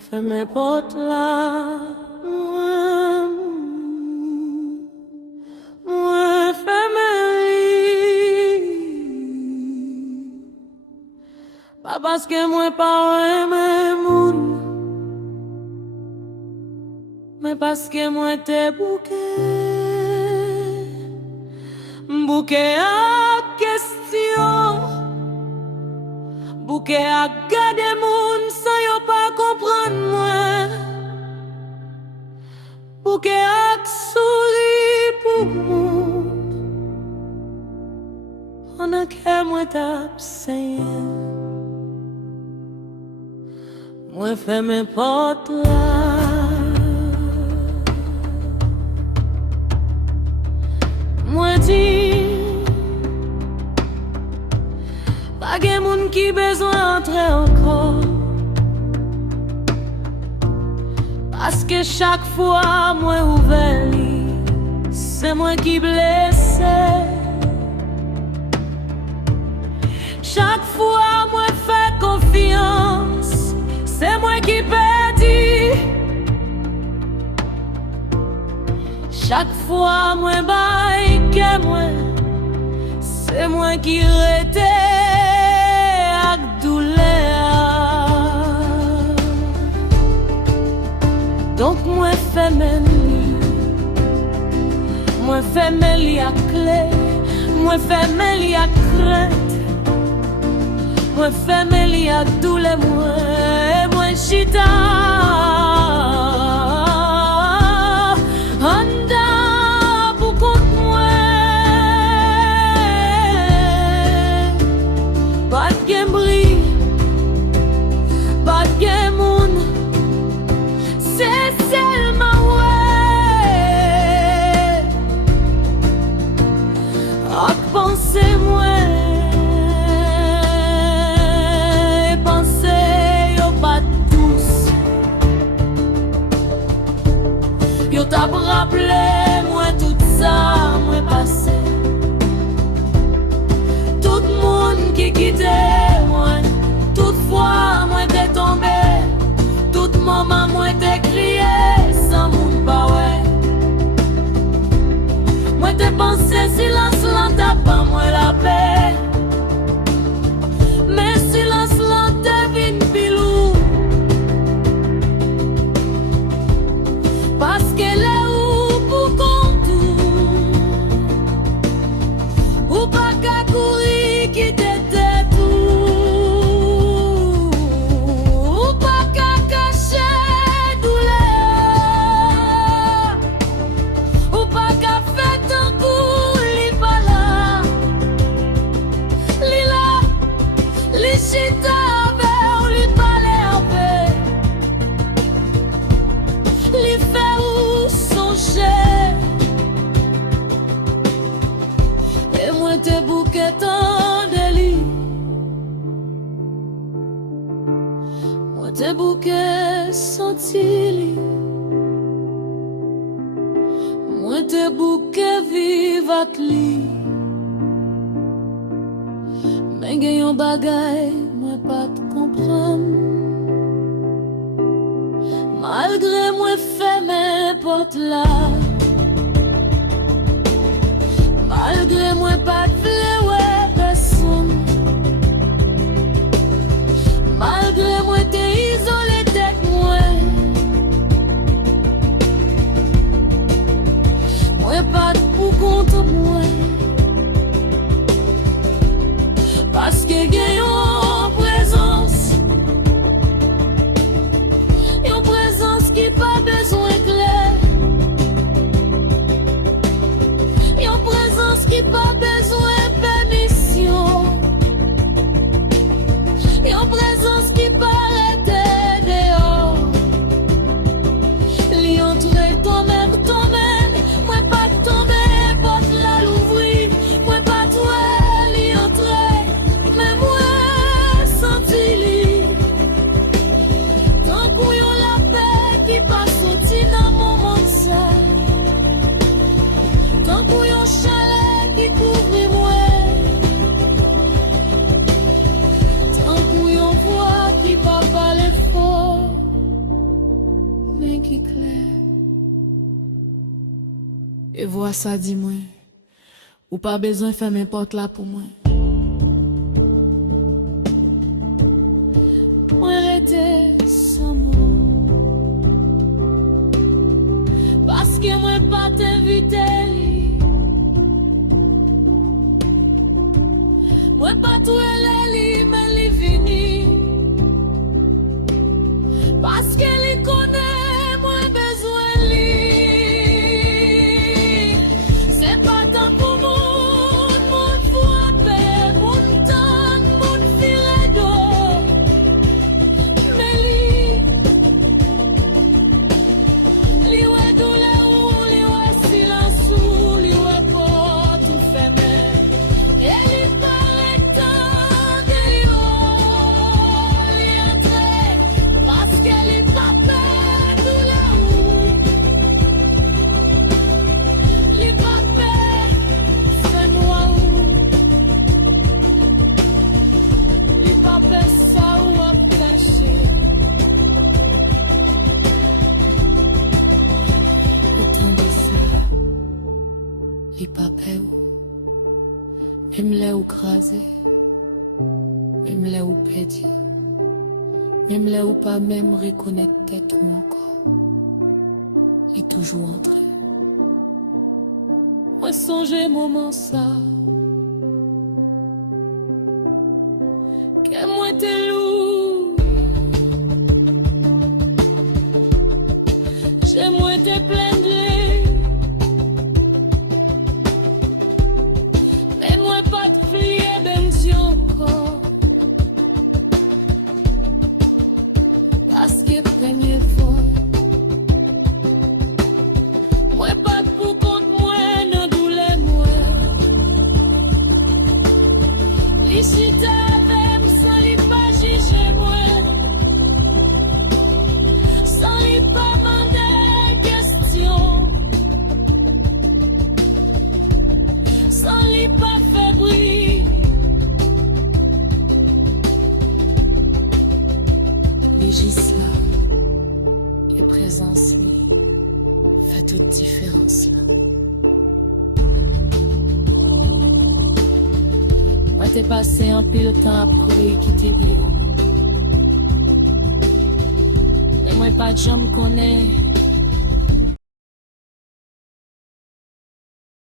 Fais mes portes là, moi fais mes lits. Pas parce que moi pas mes moun, mais parce que moi t'es bouquet à question, bouquet à garder moun sans yo pas comprendre moi, bouquet à sourire pour moun, on a que moi t'absent, moi fais mes portes là. Moi dis, pas de moun qui besoin entrer encore. Parce que chaque fois moi ouvert, c'est moi qui blessé. Chaque fois moi fais confiance, c'est moi qui perdis. Chaque fois moi baille que moi, c'est moi qui rete ak douleur. Donc moi fais mes lits, moi fais mes lits à clé, moi fais mes lits à crainte, moi fais mes lits à douleur, moi chita. T'as rappelé moi tout ça, moi passé. Tout le monde qui quittait moi, toutefois moi t'es tombé. Tout moment moi t'es crié, sans moun pas ouais. Moi t'es pensé silence lent t'as pas moi la paix. Mais silence lent t'es vin pilou. Parce que te bouquet tant de lit, moi te bouquet senti, moi te bouquet vivant li, mais gagne bagay, moi pas te comprendre, malgré moi fait mes portes là. Malgré moi pas de ouais personne. Malgré moi t'es isolé tête moi. Moi pas de pour contre moi. Parce que gagne en présence. Une présence qui pas besoin clair. Qui pas besoin de permission, et en présence qui paraît dehors, l'y entrer toi-même, moi pas tomber, porte la l'ouvrir, moi pas toi l'y entrer, mais moi senti l'y, tant qu'on y a la paix qui passe sorti dans mon monde ça, tant qu'on y a chalet qui couvre moi, tant qu'on y a voix qui va parler fort. clair. Et vois ça, dis-moi, ou pas besoin de faire n'importe là pour moi. Moi, j'étais sans mots, parce que moi, pas t'inviter. Moi, pas tout elle, mais elle vini. Parce qu'elle connaît, moi, besoin li. C'est pas tant pour mon frappé, mon temps, mon filet d'eau. Mais li ouais douleur ou, li ouais silence ou, li ouais porte ou fermée. Et li paraît tant de li entrer, parce qu'elle est pas peur douleur ou, li pas peur fait noir ou, li pas peur ça ou à cacher. Entendez ça, li pas peur ou, même là où crasé, même là où pédé, même là où pas même reconnaître tête ou encore, il est toujours entré. Moi songez moment ça, que moi t'es loup, j'ai moi t'es plein de lait. Mais moi pas de plier ben Dieu encore, parce que premier fois, moi pas pour compte moi non douleur moi. Li chita avec sans li pas juger moi, sans li pas demander question, sans li pas faire bruit. Législa et présence lui fait toute différence là. Moi t'es passé un pile temps après qui t'est blé, mais moi pas de jambe connaît